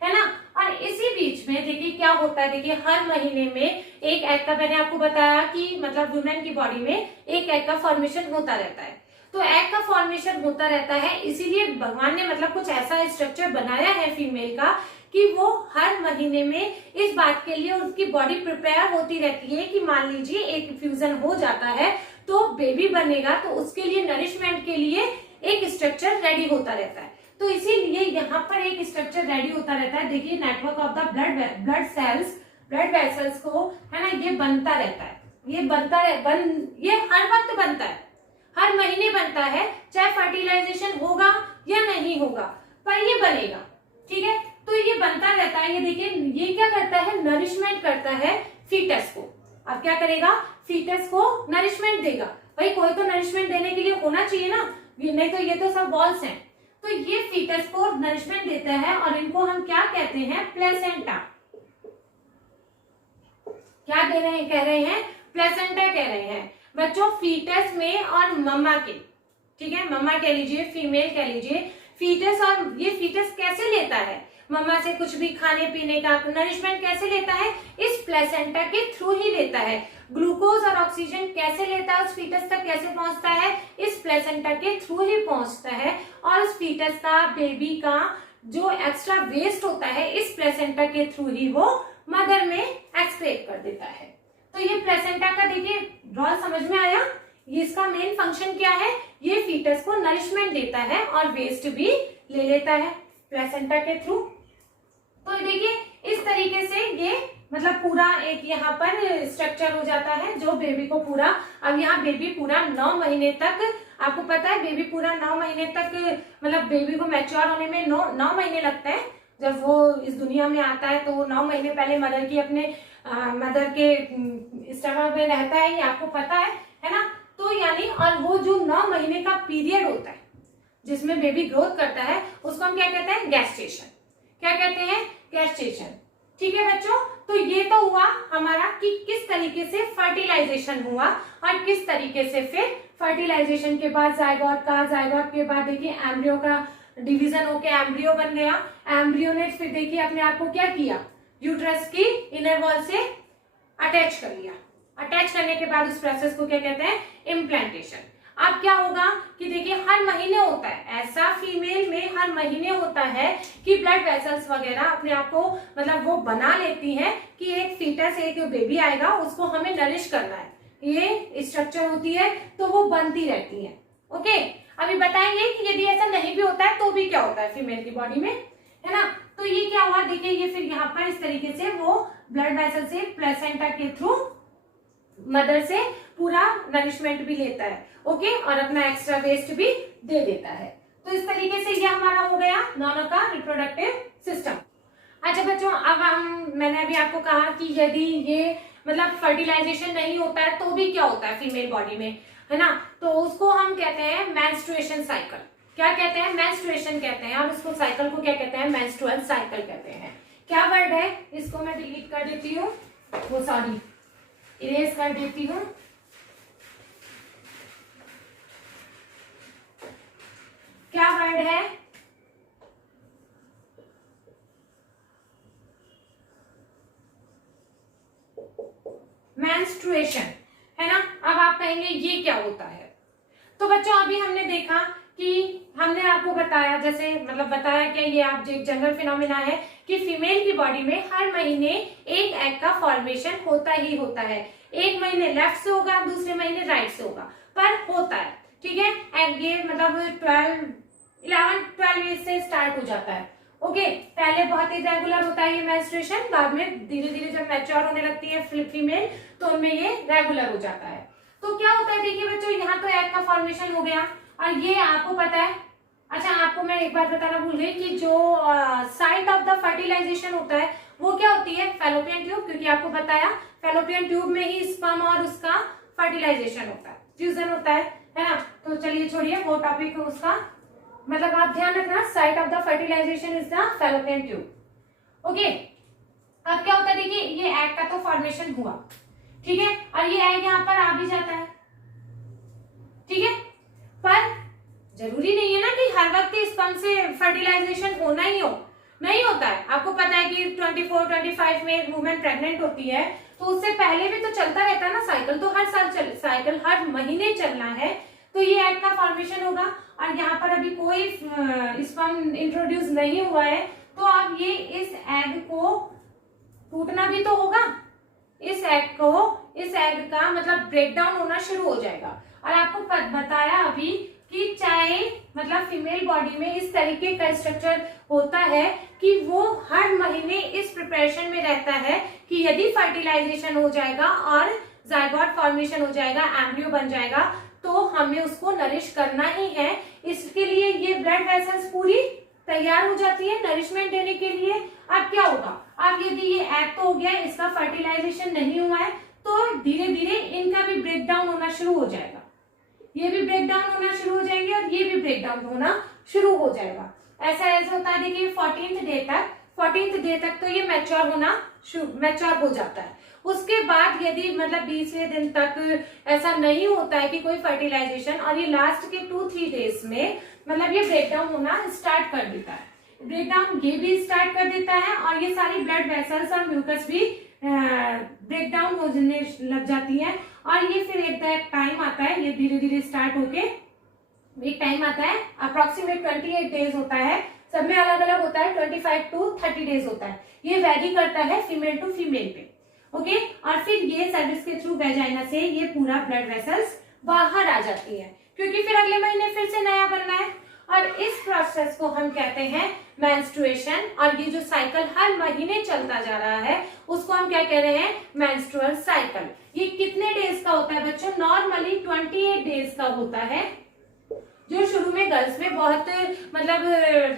है ना। और इसी बीच में देखिए क्या होता है, देखिए हर महीने में एक एग का, मैंने आपको बताया कि मतलब वुमेन की बॉडी में एक एग का फॉर्मेशन होता रहता है। तो एग का फॉर्मेशन होता रहता है, इसीलिए भगवान ने मतलब कुछ ऐसा स्ट्रक्चर बनाया है फीमेल का कि वो हर महीने में इस बात के लिए उसकी बॉडी प्रिपेयर होती रहती है कि मान लीजिए एक फ्यूजन हो जाता है तो बेबी बनेगा, तो उसके लिए नरिशमेंट के लिए एक स्ट्रक्चर रेडी होता रहता है। तो इसीलिए यहाँ पर एक स्ट्रक्चर रेडी होता रहता है। देखिए network of the blood cells, blood vessels को, है ना, ये बनता रहता है, ये बनता है, ये हर वक्त बनता है, हर महीने बनता है, चाहे फर्टिलाइजेशन होगा या नहीं होगा, पर ये बनेगा। ठीक है, तो ये बनता रहता है। ये देखिए ये क्या करता है, नरिशमेंट करता है फीटस को। अब क्या करेगा, फीटस को नरिशमेंट देगा। भाई कोई तो नरिशमेंट देने के लिए होना चाहिए ना, नहीं तो ये तो सब बॉल्स हैं। तो ये फीटस को नरिशमेंट देता है और इनको हम क्या कहते हैं, प्लेसेंटा। क्या कह रहे हैं, प्लेसेंटा कह रहे हैं बच्चों, फीटस में और मम्मा के। ठीक है, मम्मा कह लीजिए, फीमेल कह लीजिए, फीटस। और ये फीटस कैसे लेता है, मम्मा से कुछ भी खाने पीने का नरिशमेंट कैसे लेता है, इस प्लेसेंटा के थ्रू ही लेता है। ग्लूकोज और ऑक्सीजन कैसे लेता है, उस फीटस तक कैसे पहुंचता है, इस प्लेसेंटा के थ्रू ही पहुंचता है। और उस फीटस का, बेबी का जो एक्स्ट्रा वेस्ट होता है, इस प्लेसेंटा के थ्रू ही वो मदर में एक्सक्रेट कर देता है। तो ये प्लेसेंटा का देखिए रोल समझ में आया। ये इसका मेन फंक्शन क्या है, ये फीटस को नरिशमेंट देता है और वेस्ट भी ले लेता है प्लेसेंटा के थ्रू। तो देखिए इस तरीके से ये मतलब पूरा एक यहाँ पर स्ट्रक्चर हो जाता है जो बेबी को पूरा, अब यहाँ बेबी पूरा 9 महीने तक, आपको पता है बेबी पूरा 9 महीने तक, मतलब बेबी को मैच्योर होने में 9 महीने लगते हैं। जब वो इस दुनिया में आता है तो 9 महीने पहले मदर की अपने मदर के स्टमक में रहता है, ये आपको पता है ना। तो यानी और वो जो 9 महीने का पीरियड होता है जिसमें बेबी ग्रोथ करता है, उसको हम क्या कहते हैं, गैस्टेशन। क्या कहते हैं, गैस्टेशन। ठीक है बच्चों, तो ये तो हुआ हमारा कि किस तरीके से फर्टिलाइजेशन हुआ और किस तरीके से फिर फर्टिलाइजेशन के बाद जायगोट का, जायगोट के बाद देखिए एम्ब्रियो का डिवीजन होके एम्ब्रियो बन गया। एम्ब्रियो ने फिर देखिए अपने आप को क्या किया, यूट्रस की इनर वॉल से अटैच कर लिया। अटैच करने के बाद उस प्रोसेस को क्या कहते हैं, इम्प्लांटेशन। अब क्या होगा कि देखिए हर महीने होता है ऐसा, फीमेल में हर महीने होता है कि ब्लड वेसल्स वगैरह अपने आप को मतलब वो बना लेती हैं कि एक फीटस, एक बेबी आएगा, उसको हमें नरिश करना है, ये स्ट्रक्चर होती है, तो वो बनती रहती है। ओके, अभी बताएंगे कि यदि ऐसा नहीं भी होता है तो भी क्या होता है फीमेल की बॉडी में, है ना। तो ये क्या हुआ, देखिए ये फिर यहाँ पर इस तरीके से वो ब्लड वेसल से प्लेसेंटा के थ्रू मदर से पूरा नरिशमेंट भी लेता है। ओके, और अपना एक्स्ट्रा वेस्ट भी दे देता है। तो इस तरीके से ये हमारा हो गया दोनों का रिप्रोडक्टिव सिस्टम। अच्छा बच्चों, अब मैंने अभी आपको कहा कि यदि ये मतलब फर्टिलाइजेशन नहीं होता है तो भी क्या होता है फीमेल बॉडी में, है ना, तो उसको हम कहते हैं मेंस्ट्रुएशन साइकिल। क्या कहते हैं, मेंस्ट्रुएशन कहते हैं, और उसको साइकिल को क्या कहते हैं, मेंस्ट्रुअल साइकिल कहते हैं। क्या वर्ड है, इसको मैं डिलीट कर देती हूँ, वो सॉरी इरेज कर देती हूँ। क्या वर्ड है, मेंस्ट्रुएशन, है ना। अब आप कहेंगे ये क्या होता है, तो बच्चों अभी हमने देखा कि हमने आपको बताया, जैसे मतलब बताया कि ये आप एक जनरल फिनोमिना है कि फीमेल की बॉडी में हर महीने एक एग का फॉर्मेशन होता ही होता है। एक महीने लेफ्ट से होगा, दूसरे महीने राइट से होगा, पर होता है। ठीक है, एग ये मतलब 11-12 से स्टार्ट हो जाता है। ओके, पहले बहुत ही रेगुलर होता है ये मेंस्ट्रुएशन, बाद में धीरे धीरे जब मैच्योर होने लगती है फीमेल तो उनमें ये रेगुलर हो जाता है। तो क्या होता है, देखिए बच्चों यहाँ तो एग का फॉर्मेशन हो गया, और ये आपको पता है। अच्छा, आपको मैं एक बात बताना भूल गई कि जो साइट ऑफ द फर्टिलाइजेशन होता है वो क्या होती है, फैलोपियन ट्यूब, क्योंकि आपको बताया फैलोपियन ट्यूब में ही स्पर्म और उसका फर्टिलाइजेशन होता है, फ्यूजन होता है ना। तो चलिए छोड़िए वो टॉपिक, उसका मतलब आप ध्यान रखना, site of the fertilisation is the fallopian tube. Okay, अब क्या होता है, देखिए ये एग का तो फॉर्मेशन हुआ, ठीक है, और ये एग यहाँ पर आ भी जाता है, ठीक है, पर जरूरी नहीं है ना कि हर वक्त स्पर्म से फर्टिलाइजेशन होना ही हो, नहीं होता है। आपको पता है कि 24-25 में एक वुमेन प्रेग्नेंट होती है तो उससे पहले भी तो चलता रहता है ना साइकिल, तो हर साल साइकिल हर महीने चलना है, तो ये एग का फॉर्मेशन होगा। और यहाँ पर अभी कोई स्पर्म इंट्रोड्यूस नहीं हुआ है, तो अब ये इस एग को टूटना भी तो होगा, इस एग का मतलब ब्रेकडाउन होना शुरू हो जाएगा। और आपको बताया अभी कि चाहे मतलब फीमेल बॉडी में इस तरीके का स्ट्रक्चर होता है कि वो हर महीने इस प्रिपरेशन में रहता है कि यदि फर्टिलाइजेशन हो जाएगा और जायगोट फॉर्मेशन हो जाएगा, एम्ब्रियो बन जाएगा, तो हमें उसको नरिश करना ही है। इसके लिए ये ब्लड वेसल्स पूरी तैयार हो जाती है नरिशमेंट देने के लिए। अब क्या होगा, अब यदि ये एग तो हो गया, इसका फर्टिलाइजेशन नहीं हुआ है, तो धीरे धीरे इनका भी ब्रेक डाउन होना शुरू हो जाएगा, ये भी ब्रेक डाउन होना शुरू हो जाएंगे और ये भी ब्रेक डाउन होना शुरू हो जाएगा। ऐसा होता है, देखिए 14th डे तक तो ये मैच्योर हो जाता है। उसके बाद यदि मतलब 20वें दिन तक ऐसा नहीं होता है कि कोई फर्टिलाइजेशन, और ये लास्ट के 2-3 डेज में मतलब ये ब्रेक डाउन होना स्टार्ट कर देता है, ब्रेक डाउन ये भी स्टार्ट कर देता है, और ये सारी ब्लड वेसल्स और म्यूकस भी ब्रेक डाउन होने लग जाती है। और ये फिर एक टाइम आता है, ये धीरे धीरे स्टार्ट होके एक टाइम आता है, अप्रोक्सीमेट 28 डेज होता है, सब में अलग अलग होता है, 25 to 30 डेज होता है, ये वैरी करता है फीमेल टू फीमेल पे। ओके, और फिर ये सर्विस के थ्रू वेजाइना से ये पूरा ब्लड वेसल्स बाहर आ जाती है, क्योंकि फिर अगले महीने फिर से नया बनना है। और इस प्रोसेस को हम कहते हैं मेंस्ट्रुएशन, और ये जो साइकिल हर महीने चलता जा रहा है उसको हम क्या कह रहे हैं, मेंस्ट्रुअल साइकिल। ये कितने डेज का होता है बच्चों, नॉर्मली 28 डेज का होता है, जो शुरू में गर्ल्स में बहुत मतलब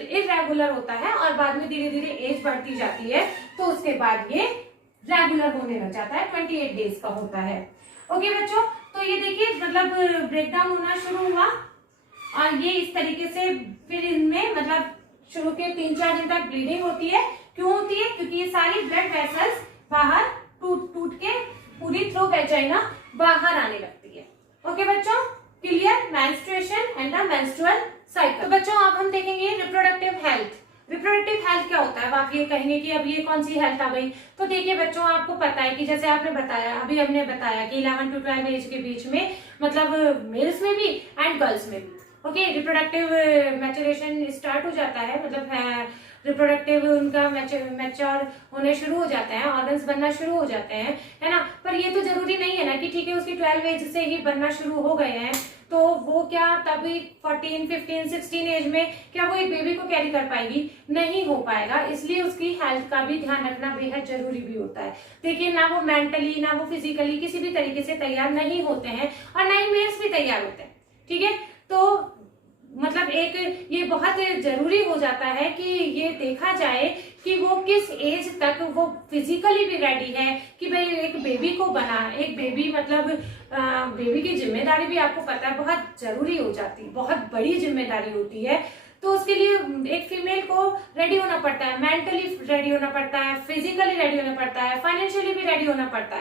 इरेगुलर होता है, और बाद में धीरे धीरे एज बढ़ती जाती है, तो उसके बाद ये रेगुलर होने लग जाता है, 28 डेज का होता है। ओके बच्चों, तो ये देखिए मतलब ब्रेकडाउन होना शुरू हुआ, और ये इस तरीके से फिर इनमें मतलब शुरू के 3-4 दिन तक ब्लीडिंग होती है। क्यों होती है, क्योंकि ये सारी ब्लड वेसल्स बाहर टूट के पूरी थ्रू वेजाइना बाहर आने लगती है। ओके बच्चों, clear, menstruation and the menstrual cycle. तो बच्चों अब हम देखेंगे रिप्रोडक्टिव हेल्थ। रिप्रोडक्टिव हेल्थ क्या होता है, आप ये कहेंगे कि अब ये कौन सी हेल्थ आ गई। तो देखिए बच्चों, आपको पता है कि जैसे आपने बताया, अभी हमने बताया कि 11 to 12 एज के बीच में मतलब मेल्स में भी एंड गर्ल्स में भी ओके रिप्रोडक्टिव मैच्योरेशन स्टार्ट हो जाता है, मतलब रिप्रोडक्टिव उनका मैच्योर होने शुरू हो जाते हैं, ऑर्गन्स बनना शुरू हो जाते हैं, है ना। पर ये तो जरूरी नहीं है ना कि ठीक है उसकी 12 एज से ही बनना शुरू हो गए हैं, तो वो क्या तभी 14, 15, 16 एज में क्या वो एक बेबी को कैरी कर पाएगी, नहीं हो पाएगा। इसलिए उसकी हेल्थ का भी ध्यान रखना बेहद जरूरी भी होता है। देखिए ना वो मेंटली ना वो फिजिकली किसी भी तरीके से तैयार नहीं होते हैं, और ना ही मेल्स भी तैयार होते हैं, ठीक है। तो मतलब एक ये बहुत जरूरी हो जाता है कि ये देखा जाए कि वो किस एज तक वो फिजिकली भी रेडी है कि भाई एक बेबी को बना, एक बेबी मतलब बेबी की जिम्मेदारी भी आपको पता है बहुत जरूरी हो जाती है, बहुत बड़ी जिम्मेदारी होती है। तो उसके लिए एक फीमेल को रेडी होना पड़ता है, मेंटली रेडी होना पड़ता है, फिजिकली रेडी होना पड़ता है, फाइनेंशियली भी रेडी होना पड़ता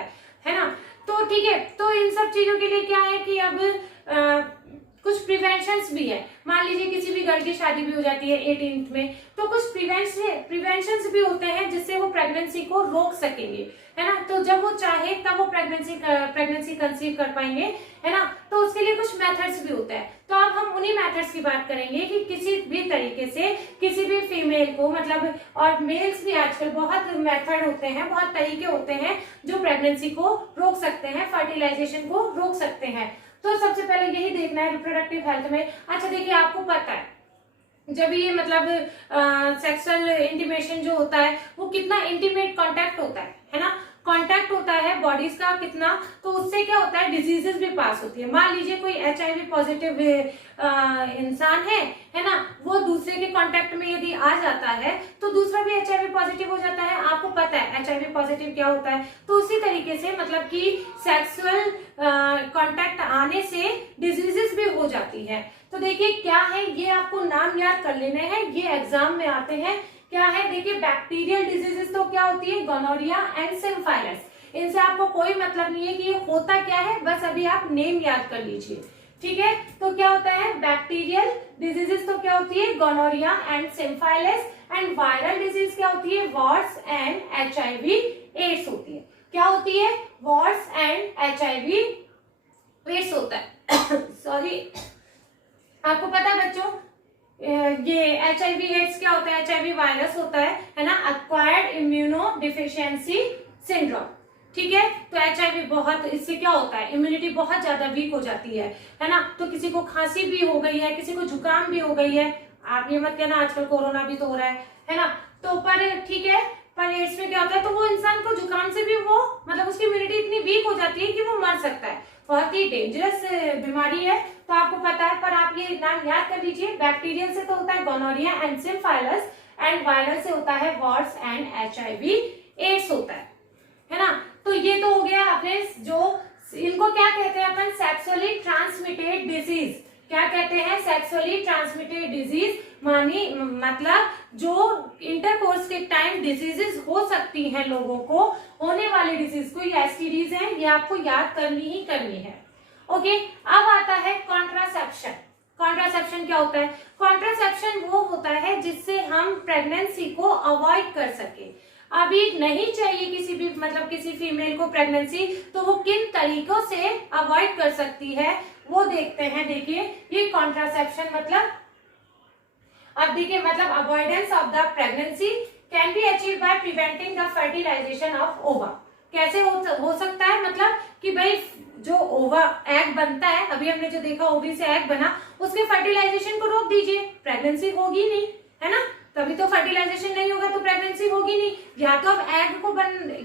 है ना। तो ठीक है, तो इन सब चीजों के लिए क्या है कि अब कुछ प्रिवेंशंस भी है। मान लीजिए किसी भी गर्ल की शादी भी हो जाती है 18th में, तो कुछ प्रिवेंशंस भी होते हैं जिससे वो प्रेगनेंसी को रोक सकेंगे, है ना। तो जब वो चाहे तब वो प्रेगनेंसी कंसीव कर पाएंगे, है ना। तो उसके लिए कुछ मेथड्स भी होते हैं। तो अब हम उन्हीं मेथड्स की बात करेंगे कि किसी भी तरीके से किसी भी फीमेल को मतलब, और मेल्स भी आजकल बहुत मेथड होते हैं, बहुत तरीके होते हैं जो प्रेगनेंसी को रोक सकते हैं, फर्टिलाइजेशन को रोक सकते हैं। तो सबसे पहले यही देखना है रिप्रोडक्टिव हेल्थ में। अच्छा देखिए, आपको पता है जब ये मतलब सेक्सुअल इंटीमेशन जो होता है वो कितना इंटीमेट कांटेक्ट होता है ना, कांटेक्ट होता है बॉडीज का कितना, तो उससे क्या होता है डिजीजेस भी पास होती है। मान लीजिए कोई HIV पॉजिटिव इंसान है ना, वो दूसरे के कांटेक्ट में यदि आ जाता है तो दूसरा भी HIV पॉजिटिव हो जाता है। आपको पता है HIV पॉजिटिव क्या होता है। तो उसी तरीके से मतलब कि सेक्सुअल कांटेक्ट आने से डिजीजेस भी हो जाती है। तो देखिए क्या है, ये आपको नाम याद कर लेने हैं, ये एग्जाम में आते हैं। क्या है देखिए, बैक्टीरियल डिजीजेस तो क्या होती है, गोनोरिया एंड सिम्फाइलस। इनसे आपको कोई मतलब नहीं है कि ये होता क्या है, बस अभी आप नेम याद कर लीजिए, ठीक है। तो क्या होता है बैक्टीरियल डिजीजेस, तो क्या होती है gonorrhoea and syphilis, and viral disease क्या होती है वॉर्स एंड HIV एड्स होती है। क्या होती है, वॉर्स एंड HIV एड्स होता है सॉरी। आपको पता है बच्चों ये HIV एड्स क्या होता है, HIV वायरस होता है ना, अक्वायर्ड इम्यूनो डिफिशियंसी सिंड्रोम, ठीक है। तो HIV बहुत, इससे क्या होता है, इम्यूनिटी बहुत ज्यादा वीक हो जाती है ना। तो किसी को खांसी भी हो गई है, किसी को जुकाम भी हो गई है, आप ये मत कहना आजकल कोरोना भी तो हो रहा है ना। तो पर ठीक है, पर एड्स में क्या होता है, तो वो इंसान को जुकाम से भी वो मतलब उसकी इम्यूनिटी इतनी वीक हो जाती है कि वो मर सकता है। बहुत ही डेंजरस बीमारी है, तो आपको पता है। पर आप ये नाम याद कर लीजिए, बैक्टीरियल से तो होता है gonorrhoea and syphilis, and viral से होता है वॉर्स एंड HIV एड्स होता है ना। तो ये तो हो गया अपने जो, इनको क्या कहते हैं अपन, सेक्सुअली ट्रांसमिटेड डिजीज। क्या कहते हैं, सेक्सुअली ट्रांसमिटेड डिजीज, मानी मतलब जो इंटरकोर्स के टाइम डिजीजेस हो सकती हैं, लोगों को होने वाली डिजीज को, ये एसटीडीज हैं, ये आपको याद करनी ही करनी है। ओके, अब आता है कॉन्ट्रासेप्शन। कॉन्ट्रासेप्शन क्या होता है, कॉन्ट्रासेप्शन वो होता है जिससे हम प्रेगनेंसी को अवॉइड कर सके। अभी नहीं चाहिए किसी भी मतलब किसी फीमेल को प्रेगनेंसी, तो वो किन तरीकों से अवॉइड कर सकती है वो देखते हैं। देखिए, ये कॉन्ट्रासेप्शन मतलब, अब देखिए मतलब avoidance of the pregnancy can be achieve by preventing the fertilisation of ova. कैसे हो सकता है, मतलब कि भाई जो ओवा एग बनता है, अभी हमने जो देखा ओवी से एग बना, उसके फर्टिलाइजेशन को रोक दीजिए, प्रेगनेंसी होगी नहीं, है ना। तभी तो फर्टिलाइजेशन नहीं होगा तो प्रेगनेंसी होगी नहीं। या तो अब एग को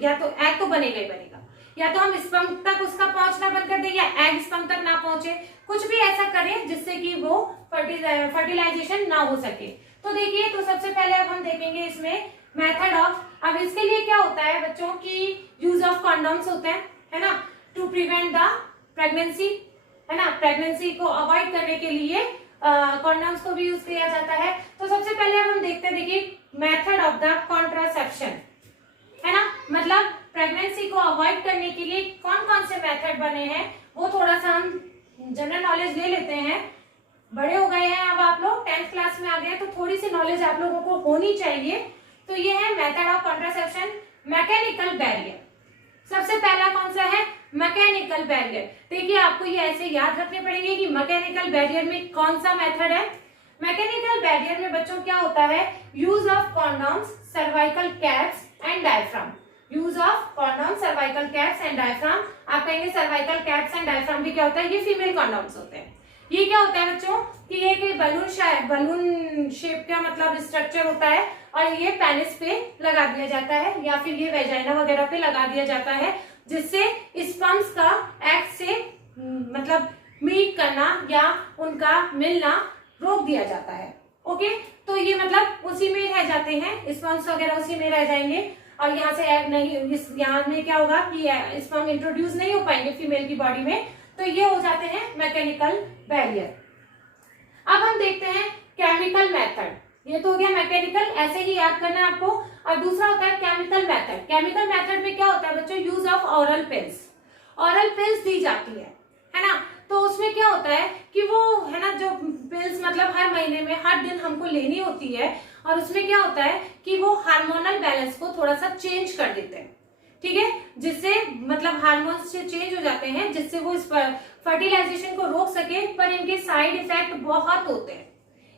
या तो एग तो बनेगा ही बनेगा, या तो हम स्पर्म तक उसका पहुंचना बंद कर दें, या एग स्पर्म तक ना पहुंचे, कुछ भी ऐसा करें जिससे कि वो फर्टिलाइजेशन ना हो सके। तो देखिए, तो सबसे पहले अब हम देखेंगे इसमें मेथड ऑफ, अब इसके लिए क्या होता है बच्चों की, यूज ऑफ कॉन्डोम्स होते हैं, है ना, टू प्रिवेंट द प्रेगनेंसी, है ना। प्रेगनेंसी को अवॉइड करने के लिए कॉन्डोम्स को भी यूज किया जाता है। तो सबसे पहले अब हम देखते हैं, देखिए मेथड ऑफ द कॉन्ट्रासेप्शन, है ना, मतलब प्रेगनेंसी को अवॉइड करने के लिए कौन कौन से मेथड बने हैं, वो थोड़ा सा हम जनरल नॉलेज ले लेते हैं। बड़े हो गए हैं अब आप लोग, 10th क्लास में आ गए, तो थोड़ी सी नॉलेज आप लोगों को होनी चाहिए। तो ये है method of contraception, mechanical barrier. सबसे पहला कौन सा है, मैकेनिकल बैरियर। देखिए, आपको ये ऐसे याद रखने पड़ेंगे कि मैकेनिकल बैरियर में कौन सा मेथड है। मैकेनिकल बैरियर में बच्चों क्या होता है, use of condoms, cervical caps and diaphragm. Use of condom, cervical caps and diaphragm. आप कहेंगे सर्वाइकल कैप्स एंड डायफ्राम भी क्या होता है, ये फीमेल कॉन्डोम्स होते हैं। ये क्या होता है बच्चों कि ये बलून शेप का मतलब स्ट्रक्चर होता है, और ये पेनिस पे लगा दिया जाता है, या फिर ये वेजाइना वगैरह पे लगा दिया जाता है, जिससे स्पर्म्स का एग से मतलब मीट करना या उनका मिलना रोक दिया जाता है। ओके, तो ये मतलब उसी में रह जाते हैं, स्पर्म्स वगैरह उसी में रह जाएंगे, और यहाँ से एग नहीं, यहाँ में क्या होगा कि स्पर्म इंट्रोड्यूस नहीं हो पाएंगे फीमेल की बॉडी में। तो ये हो जाते हैं मैकेनिकल बैरियर। अब हम देखते हैं केमिकल मेथड। ये तो हो गया मैकेनिकल, ऐसे ही याद करना है आपको। और दूसरा होता है केमिकल मेथड। केमिकल मेथड में क्या होता है बच्चों, use of oral pills. Oral pills दी जाती है ना। तो उसमें क्या होता है कि वो है ना, जो पिल्स मतलब हर महीने में हर दिन हमको लेनी होती है, और उसमें क्या होता है कि वो हार्मोनल बैलेंस को थोड़ा सा चेंज कर देते हैं, ठीक है, जिससे मतलब हार्मोन्स से चेंज हो जाते हैं, जिससे वो इस फर्टिलाइजेशन को रोक सके। पर इनके साइड इफेक्ट बहुत होते हैं,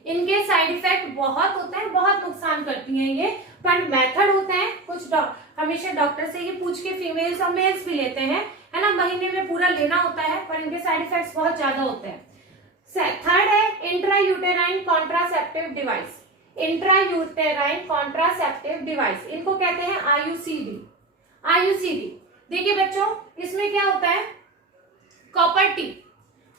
इनके साइड इफेक्ट बहुत होते हैं, बहुत नुकसान करती हैं ये। पर मेथड होते हैं कुछ, हमेशा डॉक्टर से ये पूछ के फीमेल्स और मेल्स भी लेते हैं, है ना, महीने में पूरा लेना होता है, पर इनके साइड इफेक्ट्स बहुत ज्यादा होते हैं। थर्ड है intrauterine contraceptive device. Intrauterine contraceptive device, इनको कहते हैं IUCD। IUCD देखिए बच्चों, इसमें क्या होता है, कॉपर टी।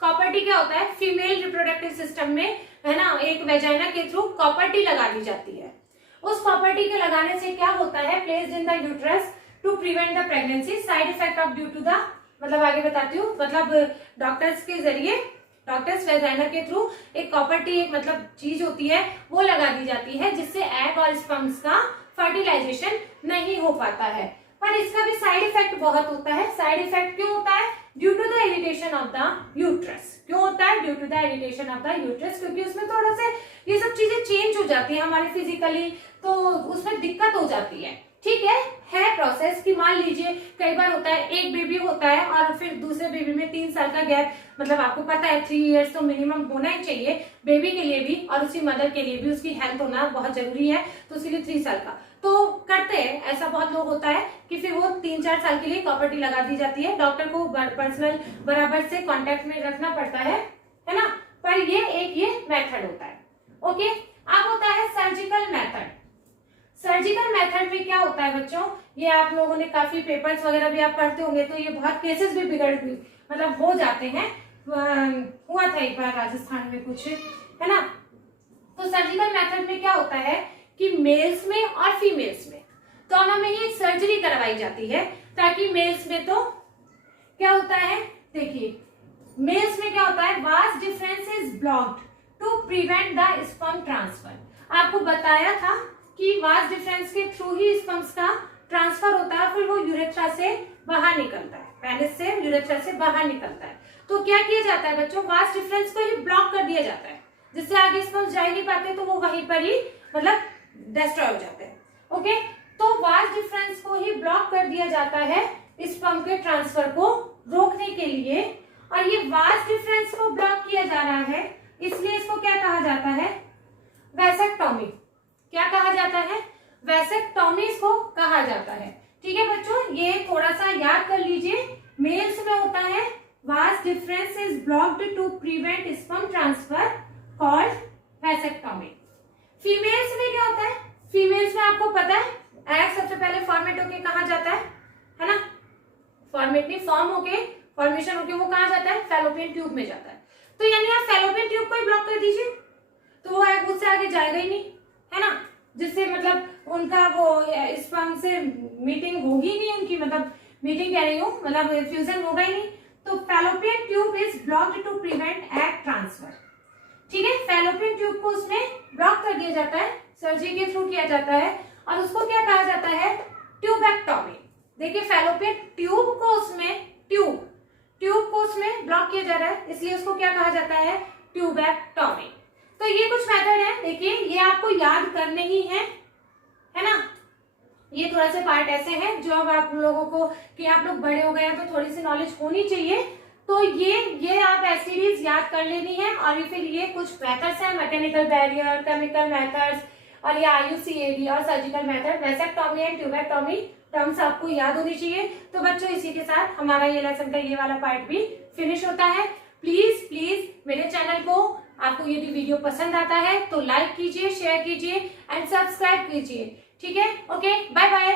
कॉपर टी क्या होता है, फीमेल रिप्रोडक्टिव सिस्टम में, है ना, एक वेजाइना के थ्रू कॉपर टी लगा दी जाती है। उस कॉपर टी के लगाने से क्या होता है, placed in the uterus to prevent the pregnancy. Side effect of due to the, मतलब आगे बताती हूँ, मतलब डॉक्टर्स के जरिए, डॉक्टर्स वेजाइना के थ्रू एक कॉपर टी, एक मतलब चीज होती है, वो लगा दी जाती है, जिससे एग और स्पर्म्स का फर्टिलाइजेशन नहीं हो पाता है। पर इसका भी साइड इफेक्ट बहुत होता है। साइड इफेक्ट क्यों होता है, due to the irritation of the uterus. क्यों होता है, due to the irritation of the uterus, क्योंकि उसमें थोड़ा सा ये सब चीजें चेंज हो जाती है हमारे फिजिकली, तो उसमें दिक्कत हो जाती है। ठीक है प्रोसेस की, मान लीजिए कई बार होता है एक बेबी होता है और फिर दूसरे बेबी में 3 साल का गैप, मतलब आपको पता है 3 इयर्स तो मिनिमम होना ही चाहिए बेबी के लिए भी, और उसी मदर के लिए भी उसकी हेल्थ होना बहुत जरूरी है, तो उसके लिए 3 साल का। तो करते हैं, ऐसा बहुत लोग होता है कि फिर वो 3-4 साल के लिए कॉपर्टी लगा दी जाती है। डॉक्टर को पर्सनल बराबर से कांटेक्ट में रखना पड़ता है ना, पर ये मेथड होता है। ओके, अब होता है सर्जिकल मेथड। सर्जिकल मेथड में क्या होता है बच्चों, ये आप लोगों ने काफी पेपर्स वगैरह भी आप पढ़ते होंगे, तो ये बहुत केसेस भी मतलब हो जाते हैं। हुआ था एक बार राजस्थान में कुछ, है ना। तो सर्जिकल मेथड में क्या होता है कि मेल्स में और फीमेल्स में दोनों में ही सर्जरी करवाई जाती है, ताकि मेल्स में तो क्या होता है, देखिए मेल्स में क्या होता है, vas deferens is blocked to prevent the sperm transfer. आपको बताया था कि वास डिफरेंस के थ्रू ही स्पर्म्स का ट्रांसफर होता है, फिर वो यूरेथ्रा से बाहर निकलता है, पेनिस से यूरेथ्रा से बाहर निकलता है। तो क्या किया जाता है बच्चों, वास डिफरेंस को ही ब्लॉक कर दिया जाता है, जिससे आगे स्पर्म्स जा ही नहीं पाते, तो वो वहीं पर ही मतलब डिस्ट्रॉय हो जाते हैं। ओके, तो वास डिफरेंस को ही ब्लॉक कर दिया जाता है स्पर्म के ट्रांसफर को रोकने के लिए। और ये वास डिफरेंस को ब्लॉक किया जा रहा है, इसलिए इसको क्या कहा जाता है, वैसेक्टोमी। क्या कहा जाता है, वैसेक्टोमी इसको कहा जाता है। ठीक है बच्चों, ये थोड़ा सा याद कर लीजिए। मेल्स में होता है vas deferens is blocked to prevent sperm transfer called vasectomy. Females में क्या होता है, फीमेल्स में आपको पता है एग सबसे पहले फॉर्मेट होके कहाँ जाता है ना, फॉर्मेट नहीं, फॉर्म होके, फॉर्मेशन होके वो कहाँ जाता है, फैलोपियन ट्यूब में जाता है। तो यानी आप फैलोपियन ट्यूब को ही ब्लॉक कर दीजिए, तो वो एग उससे आगे जाएगा ही नहीं, है ना, जिससे मतलब उनका वो स्पर्म से मीटिंग होगी नहीं, उनकी मतलब मीटिंग कह रही हूँ, मतलब फ्यूजन होगा ही नहीं। तो fallopian tube is blocked to prevent egg transfer. ठीक है, फैलोपियन ट्यूब को उसमें ब्लॉक कर दिया जाता है, सर्जरी के थ्रू किया जाता है, और उसको क्या कहा जाता है, ट्यूबेक्टोमी। देखिए फैलोपियन ट्यूब को उसमें ट्यूब को उसमें ब्लॉक किया जा रहा है, इसलिए उसको क्या कहा जाता है, ट्यूबेक्टोमी। तो ये कुछ मेथड है, देखिए ये आपको याद करने ही है ना। ये थोड़ा से पार्ट ऐसे हैं जो अब आप लोगों को, कि आप लोग बड़े हो गए हैं तो थोड़ी सी नॉलेज होनी चाहिए, तो ये आप एसिडीज याद कर लेनी है। और फिर ये कुछ मेथड्स हैं, मैकेनिकल बैरियर, केमिकल मेथड्स, और ये IUCAD और surgical method, vasectomy and tubectomy terms आपको याद होनी चाहिए। तो बच्चों इसी के साथ हमारा ये लेसन का ये वाला पार्ट भी फिनिश होता है। प्लीज मेरे चैनल को, आपको यदि वीडियो पसंद आता है तो लाइक कीजिए, शेयर कीजिए एंड सब्सक्राइब कीजिए। ठीक है, ओके, बाय बाय।